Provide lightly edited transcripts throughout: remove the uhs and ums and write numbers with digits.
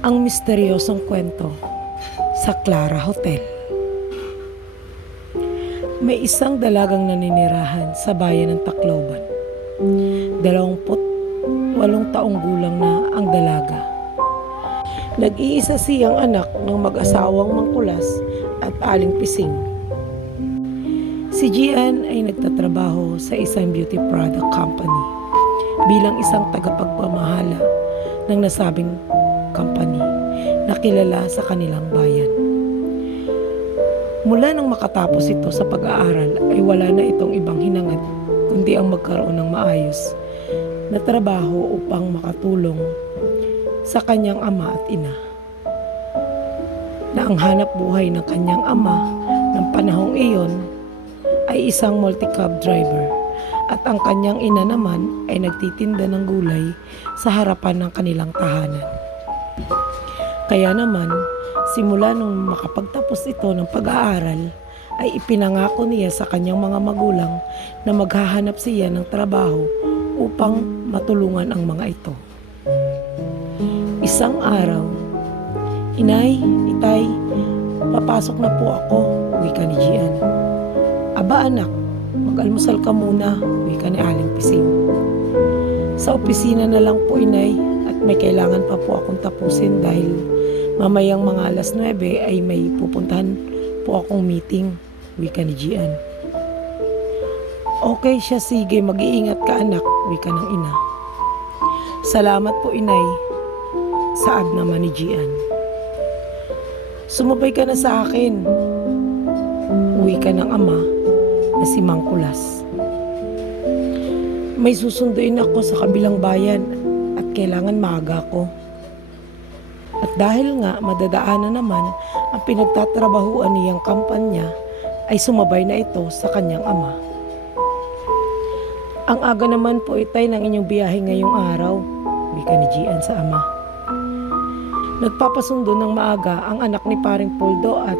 Ang misteryosong kwento sa Clara Hotel. May isang dalagang naninirahan sa bayan ng Tacloban. 28 taong gulang na ang dalaga. Nag-iisa siyang anak ng mag-asawang Mangkulas at Aling Pising. Si Gian ay nagtatrabaho sa isang beauty product company bilang isang tagapagpamahala ng nasabing company na kilala sa kanilang bayan. Mula nang makatapos ito sa pag-aaral ay wala na itong ibang hinangad kundi ang magkaroon ng maayos na trabaho upang makatulong sa kanyang ama at ina. Na ang hanap buhay ng kanyang ama ng panahong iyon ay isang multi-cab driver at ang kanyang ina naman ay nagtitinda ng gulay sa harapan ng kanilang tahanan. Kaya naman, simula nung makapagtapos ito ng pag-aaral, ay ipinangako niya sa kanyang mga magulang na maghahanap siya ng trabaho upang matulungan ang mga ito. Isang araw, "Inay, Itay, papasok na po ako," wika ni Gian. "Aba anak, mag-almusal ka muna," wika ni Aling Pising. "Sa opisina na lang po, Inay, at may kailangan pa po akong tapusin dahil mamayang mga 9:00 ay may pupuntahan po akong meeting," wika ni Gian. "Okay siya, sige, mag-iingat ka anak," wika ng ina. "Salamat po, Inay," saad naman ni Gian. "Sumabay ka na sa akin," wika ng ama na si Mangkulas. "May susunduin ako sa kabilang bayan at kailangan maaga ko. At dahil nga madadaanan naman ang pinagtatrabahuan niyang kampanya, ay sumabay na ito sa kanyang ama. "Ang aga naman po Itay ng inyong biyahe ngayong araw," wika ni Gian sa ama. "Nagpapasundo ng maaga ang anak ni Paring Poldo at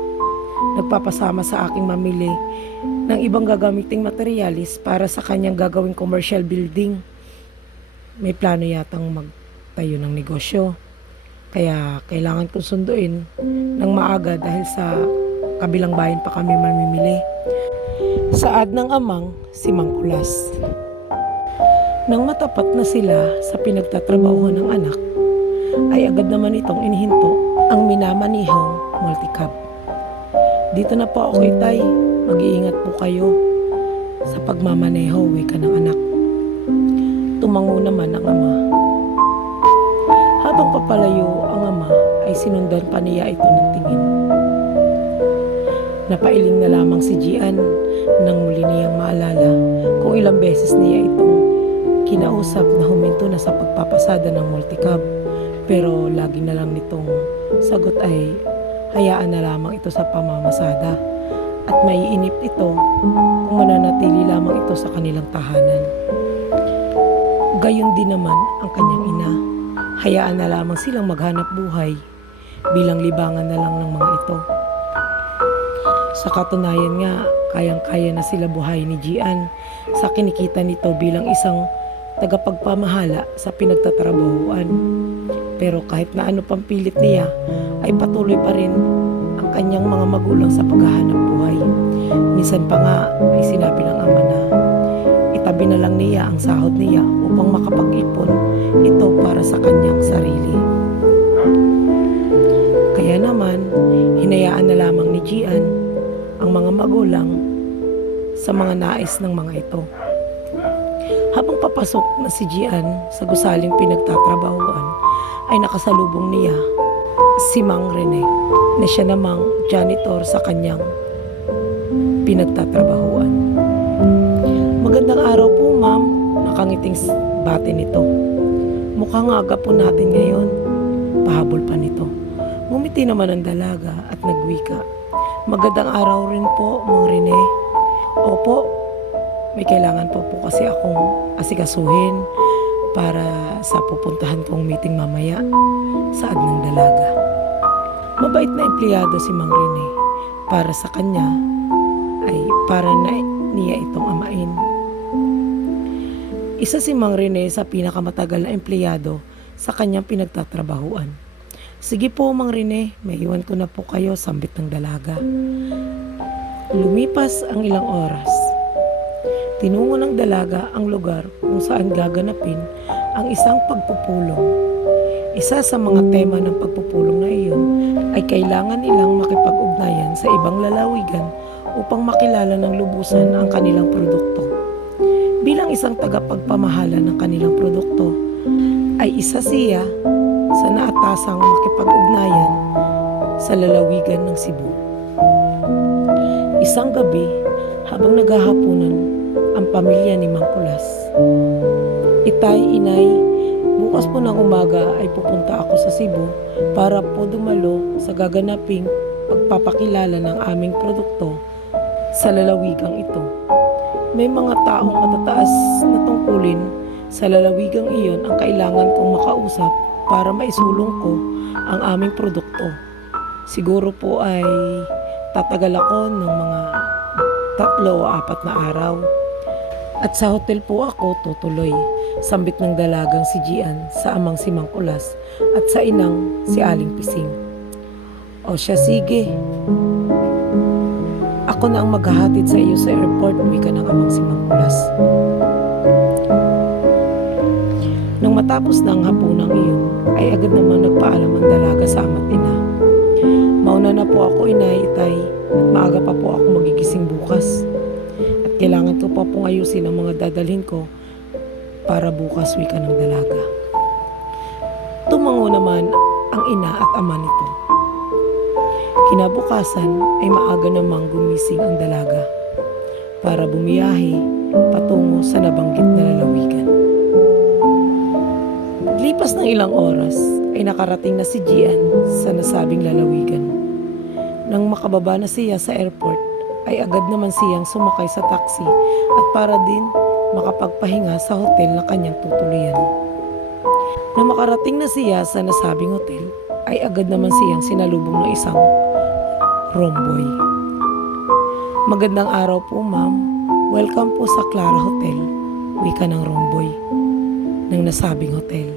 nagpapasama sa aking mamili ng ibang gagamiting materialis para sa kanyang gagawing commercial building. May plano yatang magtayo ng negosyo. Kaya kailangan kong sunduin ng maaga dahil sa kabilang bayan pa kami mamimili," saad ng amang si Mangkulas. Nang matapat na sila sa pinagtatrabahuhan ng anak, ay agad naman itong inihinto ang minamanihong multicab. "Dito na po ako Itay, mag-iingat po kayo sa pagmamaneho," wika ng anak. Tumango naman ang ama. Habang papalayo ang ama ay sinundan pa niya ito ng tingin. Napailing na lamang si Gian nang muli niyang maalala kung ilang beses niya itong kinausap na huminto na sa pagpapasada ng multicab, pero lagi na lang nitong sagot ay hayaan na lamang ito sa pamamasada at maiinip ito kung mananatili lamang ito sa kanilang tahanan. Gayon din naman ang kanyang ina. Hayaan na lamang silang maghanap buhay bilang libangan na lang ng mga ito. Sa katunayan nga, kayang-kaya na sila buhay ni Gian sa kinikita nito bilang isang tagapagpamahala sa pinagtatrabahuan. Pero kahit na ano pang pilit niya, ay patuloy pa rin ang kanyang mga magulang sa paghahanap buhay. Minsan pa nga ay sinabi ng ama na itabi na lang niya ang sahod niya upang makapag-ipon ito para sa kanyang sarili. Kaya naman, hinayaan na lamang ni Gian ang mga magulang sa mga nais ng mga ito. Habang papasok na si Gian sa gusaling pinagtatrabahuan, ay nakasalubong niya si Mang Rene na siya namang janitor sa kanyang pinagtatrabahuan. "Magandang araw po ma'am," nakangiting bate nito. "Mukhang aga po natin ngayon," pahabol pa nito. Ngumiti naman ang dalaga at nagwika. "Magandang araw rin po, Mang Rene." "Opo, may kailangan po kasi akong asikasuhin para sa pupuntahan kong meeting mamaya," saad ng dalaga. Mabait na empleyado si Mang Rene. Para sa kanya ay para na niya itong amain. Isa si Mang Rene sa pinakamatagal na empleyado sa kanyang pinagtatrabahuan. Sige po, Mang Rene, maiwan ko na po kayo, sambit ng dalaga. Lumipas ang ilang oras. Tinungo ng dalaga ang lugar kung saan gaganapin ang isang pagpupulong. Isa sa mga tema ng pagpupulong na iyon ay kailangan nilang makipag-ugnayan sa ibang lalawigan upang makilala ng lubusan ang kanilang produkto. Bilang isang tagapagpamahala ng kanilang produkto, ay isa siya sa naatasang makipag-ugnayan sa lalawigan ng Cebu. Isang gabi, habang naghahaponan ang pamilya ni Mang Kulas, "Itay, inay, bukas po ng umaga ay pupunta ako sa Cebu para po dumalo sa gaganaping pagpapakilala ng aming produkto sa lalawigang ito. May mga taong matataas na tungkulin sa lalawigang iyon ang kailangan kong makausap para maisulong ko ang aming produkto. Siguro po ay tatagal ako ng mga 3 o 4 na araw. At sa hotel po ako tutuloy," sambit ng dalagang si Gian sa amang si Mang Kulas at sa inang si Aling Pising. "O siya, sige. Ako na ang maghahatid sa iyo sa airport," wika ng amang si Mang Kulas. Nang matapos na ang hapunang iyon, ay agad naman nagpaalam ang dalaga sa ama't ina. "Mauna na po ako, inay, itay, at maaga pa po ako magigising bukas. At kailangan ko pa pong ayusin ang mga dadalhin ko para bukas," wika ng dalaga. Tumango naman ang ina at ama nito. Kinabukasan ay maaga namang gumising ang dalaga para bumiyahe patungo sa nabanggit na lalawigan. Lipas ng ilang oras ay nakarating na si Gian sa nasabing lalawigan. Nang makababa na siya sa airport, ay agad naman siyang sumakay sa taxi at para din makapagpahinga sa hotel na kanyang tutuluyan. Nang makarating na siya sa nasabing hotel, ay agad naman siyang sinalubong ng isang roomboy. "Magandang araw po, ma'am. Welcome po sa Clara Hotel," wika ng roomboy ng nasabing hotel.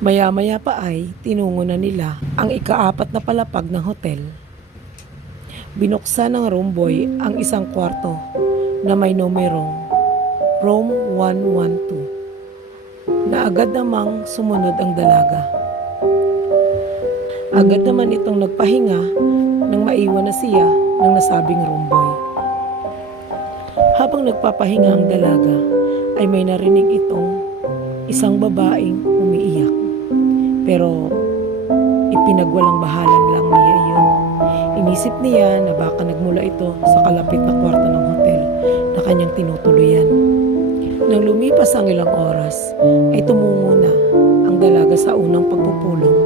Maya-maya pa ay tinungo na nila ang ika-4 na palapag ng hotel. Binuksan ng roomboy ang isang kwarto na may numerong Room 112 na agad namang sumunod ang dalaga. Agad naman itong nagpahinga nang maiwan na siya ng nasabing roomboy. Habang nagpapahinga ang dalaga, ay may narinig itong isang babaeng umiiyak. Pero ipinagwalang bahalan lang niya iyon. Inisip niya na baka nagmula ito sa kalapit na kwarto ng hotel na kanyang tinutuluyan. Nang lumipas ang ilang oras, ay tumungo na ang dalaga sa unang pagpupulong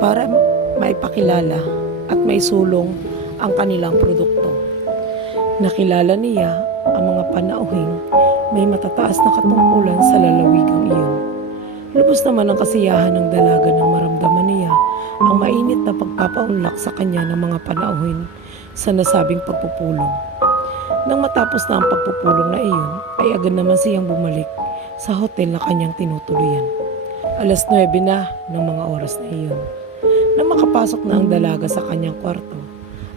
para maipakilala at maisulong ang kanilang produkto. Nakilala niya ang mga panauhing may matataas na katungkulan sa lalawigang iyon. Lubos naman ang kasiyahan ng dalaga nang maramdaman niya ang mainit na pagpapaunlak sa kanya ng mga panauhin sa nasabing pagpupulong. Nang matapos na ang pagpupulong na iyon, ay agad naman siyang bumalik sa hotel na kanyang tinutuluyan. 9:00 na ng mga oras na iyon. Nang makapasok na ang dalaga sa kanyang kwarto,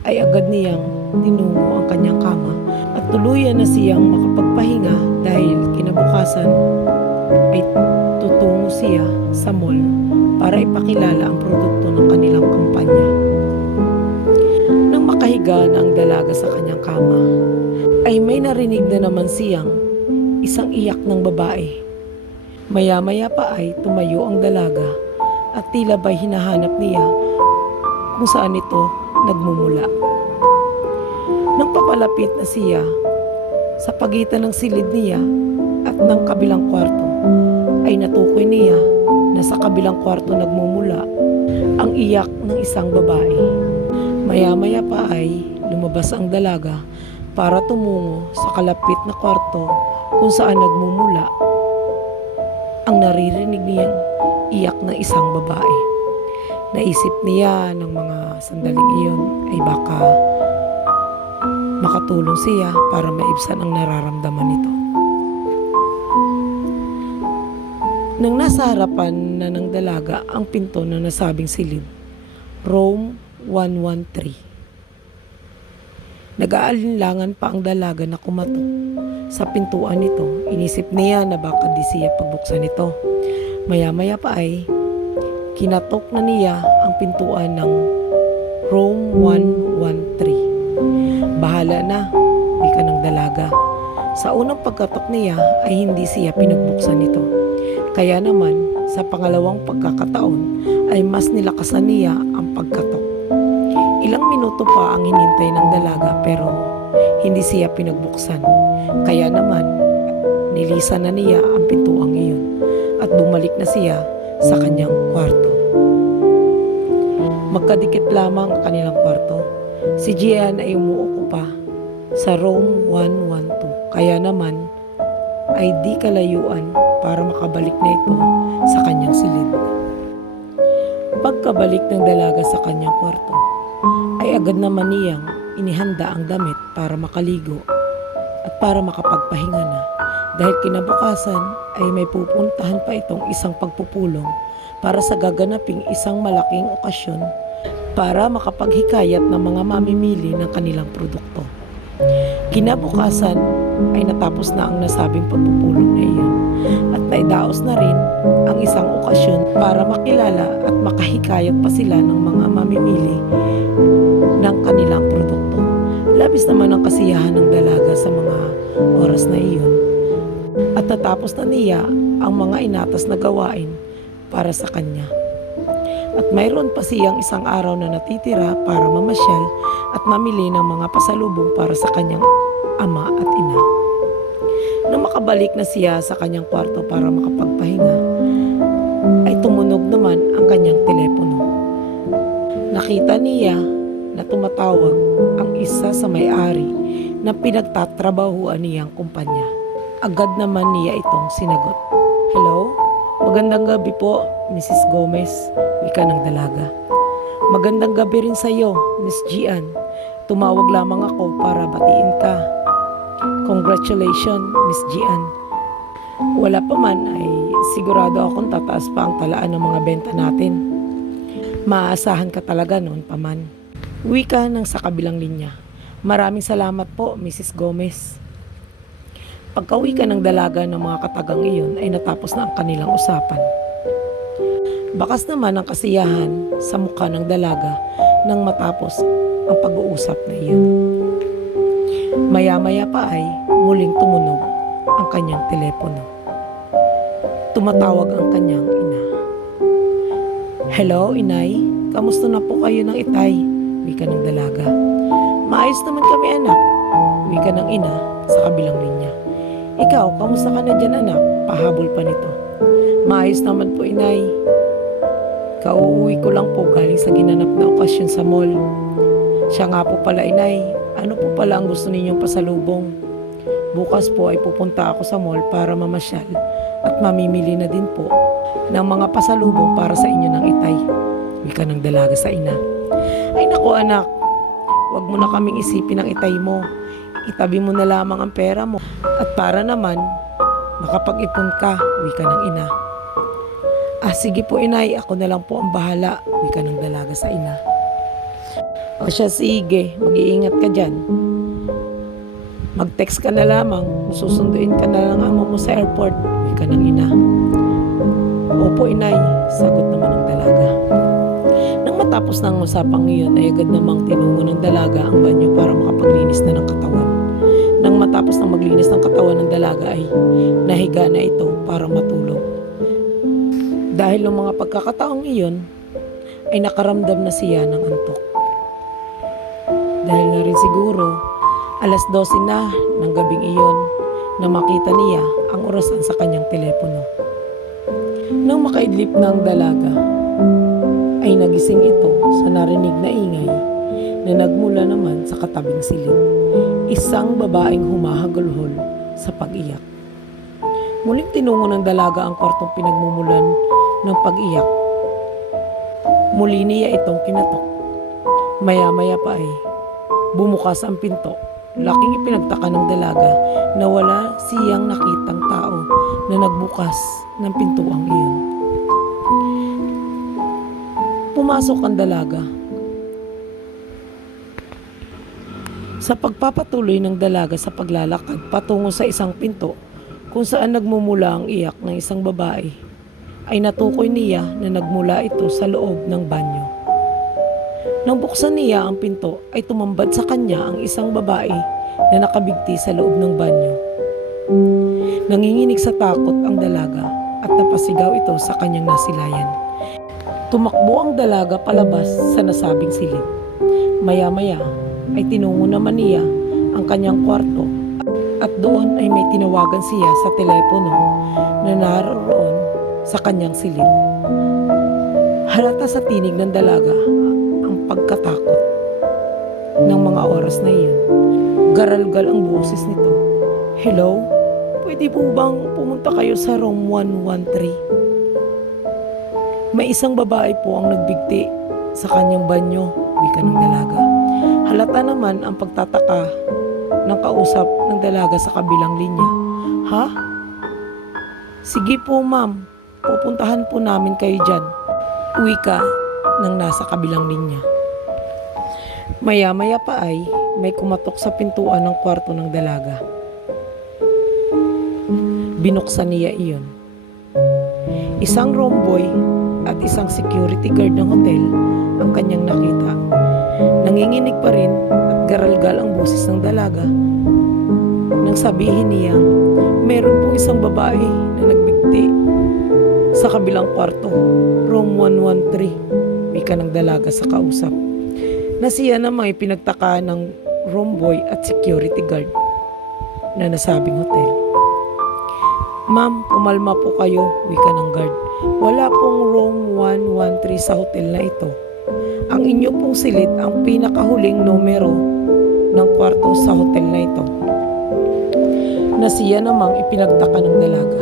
ay agad niyang tinungo ang kanyang kama at tuluyan na siyang makapagpahinga dahil kinabukasan ay tutungo siya sa mall para ipakilala ang produkto ng kanilang kampanya. Nang makahiga na ang dalaga sa kanyang kama, ay may narinig na naman siyang isang iyak ng babae. Maya-maya pa ay tumayo ang dalaga at tila ba'y hinahanap niya kung saan ito nagmumula. Nang papalapit na siya sa pagitan ng silid niya at ng kabilang kwarto, ay natukoy niya na sa kabilang kwarto nagmumula ang iyak ng isang babae. Maya-maya pa ay lumabas ang dalaga para tumungo sa kalapit na kwarto kung saan nagmumula ang naririnig niyang iyak ng isang babae. Naisip niya ng mga sandaling iyon ay baka makatulong siya para maibsan ang nararamdaman nito. Nang nasa harapan na ng dalaga ang pinto na nasabing silid, Rome 113. Nag-aalinlangan pa ang dalaga na kumatok sa pintuan nito. Inisip niya na baka di siya pagbuksan nito. Maya-maya pa ay kinatok na niya ang pintuan ng Rome 113. Bahala na, wika ng dalaga. Sa unang pagkatok niya ay hindi siya pinagbuksan nito. Kaya naman, sa pangalawang pagkakataon ay mas nilakasan niya ang pagkatok. Ilang minuto pa ang hinintay ng dalaga pero hindi siya pinagbuksan. Kaya naman, nilisan na niya ang pintuang iyon at bumalik na siya sa kanyang kwarto. Magkadikit lamang ang kanilang kwarto. Si Gian ay umuuko pa sa Rome 112. Kaya naman ay di kalayuan para makabalik na ito sa kanyang silid. Pagkabalik ng dalaga sa kanyang kwarto, ay agad naman niyang inihanda ang damit para makaligo at para makapagpahinga na. Dahil kinabukasan ay may pupuntahan pa itong isang pagpupulong para sa gaganaping isang malaking okasyon para makapaghikayat ng mga mamimili ng kanilang produkto. Kinabukasan ay natapos na ang nasabing pagpupulong na iyon at naidaos na rin ang isang okasyon para makilala at makahikayat pa sila ng mga mamimili ng kanilang produkto. Labis naman ang kasiyahan ng dalaga sa mga oras na iyon at natapos na niya ang mga inatas na gawain para sa kanya. At mayroon pa siyang isang araw na natitira para mamasyal at mamili ng mga pasalubong para sa kanyang ama at ina. Nang makabalik na siya sa kanyang kwarto para makapagpahinga, ay tumunog naman ang kanyang telepono. Nakita niya na tumatawag ang isa sa may-ari na pinagtatrabahuan niyang kumpanya. Agad naman niya itong sinagot. "Hello? Magandang gabi po, Mrs. Gomez," wika ng dalaga. "Magandang gabi rin sa iyo, Miss Gian. Tumawag lamang ako para batiin ka. Congratulations, Miss Gian. Wala pa man ay sigurado akong tataas pa ang talaan ng mga benta natin. Maaasahan ka talaga noon pa man." Wika ng sa kabilang linya. "Maraming salamat po, Mrs. Gomez." Pagkawika ng dalaga ng mga katagang iyon ay natapos na ang kanilang usapan. Bakas naman ang kasiyahan sa mukha ng dalaga nang matapos ang pag-uusap na iyon. Maya-maya pa ay muling tumunog ang kanyang telepono. Tumatawag ang kanyang ina. "Hello, inay. Kamusta na po kayo ng itay?" wika ng dalaga. "Maayos naman kami, anak," wika ng ina sa kabilang linya. "Ikaw, kamusta ka na dyan, anak?" pahabol pa nito. "Maayos naman po, inay. Kauuwi ko lang po galing sa ginanap na okasyon sa mall." "Siya nga po pala, inay. Ano po pala ang gusto ninyong pasalubong?" "Bukas po ay pupunta ako sa mall para mamasyal at mamimili na din po ng mga pasalubong para sa inyo ng itay," wika ng dalaga sa ina. "Ay naku, anak, wag mo na kaming isipin ang itay mo. Itabi mo na lamang ang pera mo at para naman makapag-ipon ka," wika ng ina. Sige po, inay, ako na lang po ang bahala," wika ng dalaga sa ina. "O siya, sige, mag-iingat ka dyan. Mag-text ka na lamang, susunduin ka na lang amo mo sa airport," wika ng ina. "Opo, inay," sagot naman ng dalaga. Nang matapos na ang usapang iyon ay agad namang tinungo ng dalaga ang banyo para makapaglinis na ng katawan. Nang matapos ng maglinis ng katawan ng dalaga ay nahiga na ito para matulog. Dahil ng mga pagkakataong iyon ay nakaramdam na siya ng antok. Dahil na rin siguro 12:00 na ng gabing iyon na makita niya ang orasan sa kanyang telepono. Nang makaidlip na ang dalaga ay nagising ito sa narinig na ingay na nagmula naman sa katabing silid. Isang babaeng humahagulhol sa pag-iyak. Muling tinungo ng dalaga ang kwartong pinagmumulan ng pag-iyak. Muli niya itong kinatok. Maya-maya pa ay bumukas ang pinto. Laking ipinagtaka ng dalaga na wala siyang nakitang tao na nagbukas ng pintuang iyon. Pumasok ang dalaga. Sa pagpapatuloy ng dalaga sa paglalakad patungo sa isang pinto kung saan nagmumula ang iyak ng isang babae, ay natukoy niya na nagmula ito sa loob ng banyo. Nang buksan niya ang pinto ay tumambad sa kanya ang isang babae na nakabigti sa loob ng banyo. Nanginginig sa takot ang dalaga at napasigaw ito sa kanyang nasilayan. Tumakbo ang dalaga palabas sa nasabing silid. Maya-maya ay tinungo naman niya ang kanyang kwarto at doon ay may tinawagan siya sa telepono na naroon sa kanyang silid. Halata sa tinig ng dalaga ang pagkatakot. Ng mga oras na iyon, garalgal ang boses nito. "Hello? Pwede po bang pumunta kayo sa room 113? May isang babae po ang nagbigti sa kanyang banyo," wika ng dalaga. Halata naman ang pagtataka ng kausap ng dalaga sa kabilang linya. "Ha? Sige po ma'am, pupuntahan po namin kayo dyan," wika ng nasa kabilang linya. Maya-maya pa ay may kumatok sa pintuan ng kwarto ng dalaga. Binuksan niya iyon. Isang room boy at isang security guard ng hotel ang kanyang nakita. Nanginginig pa rin at garalgal ang boses ng dalaga nang sabihin niya, meron pong isang babae na nagbigti sa kabilang kwarto, room 113, wika ng dalaga sa kausap. Na siya namang ipinagtaka ng room boy at security guard na nasabing hotel. "Ma'am, kumalma po kayo," wika ng guard. "Wala pong room 113 sa hotel na ito. Ang inyo pong silid ang pinakahuling numero ng kwarto sa hotel na ito." Na siya namang ipinagtaka ng dalaga.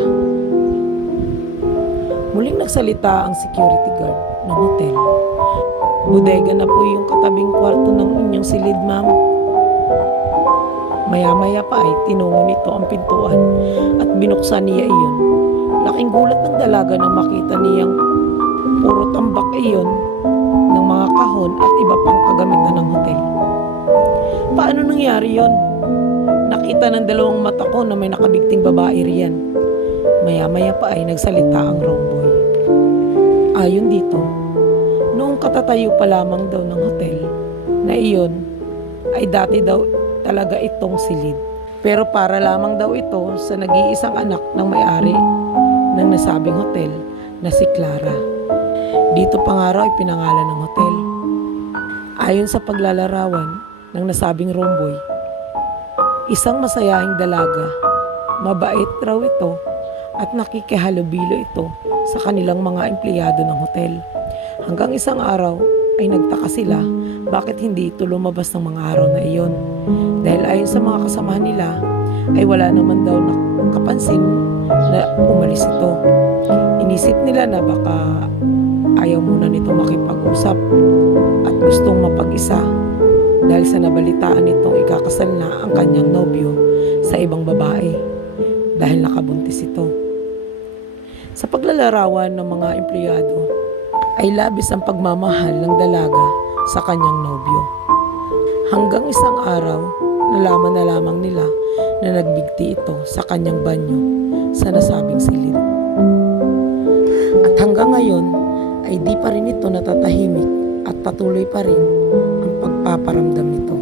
Muling nagsalita ang security guard ng hotel. "Bodega na po yung katabing kwarto ng inyong silid, ma'am." Maya-maya pa ay tinungo nito ang pintuan at binuksan niya iyon. Laking gulat ng dalaga nang makita niyang puro tambak iyon ng mga kahon at iba pang kagamitan ng hotel. "Paano nangyari yon? Nakita ng dalawang mata ko na may nakabigting babae riyan." Maya-maya pa ay nagsalita ang room boy. Ayon dito, noong katatayo pa lamang daw ng hotel na iyon ay dati daw talaga itong silid. Pero para lamang daw ito sa nag-iisang anak ng may-ari ng nasabing hotel na si Clara. Dito pa nga raw ay pinangalan ng hotel. Ayon sa paglalarawan ng nasabing room boy, isang masayahing dalaga, mabait raw ito at nakikihalubilo ito sa kanilang mga empleyado ng hotel. Hanggang isang araw ay nagtaka sila bakit hindi ito lumabas ng mga araw na iyon. Dahil ayon sa mga kasamahan nila ay wala naman daw nakapansin na umalis ito. Inisip nila na baka ayaw muna nito makipag-usap at gustong mapag-isa dahil sa nabalitaan nitong ikakasal na ang kanyang nobyo sa ibang babae dahil nakabuntis ito. Sa paglalarawan ng mga empleyado ay labis ang pagmamahal ng dalaga sa kanyang nobyo. Hanggang isang araw, nalaman na lamang nila na nagbigti ito sa kanyang banyo sa nasabing silid. At hanggang ngayon ay di pa rin ito natatahimik at patuloy pa rin ang pagpaparamdam nito.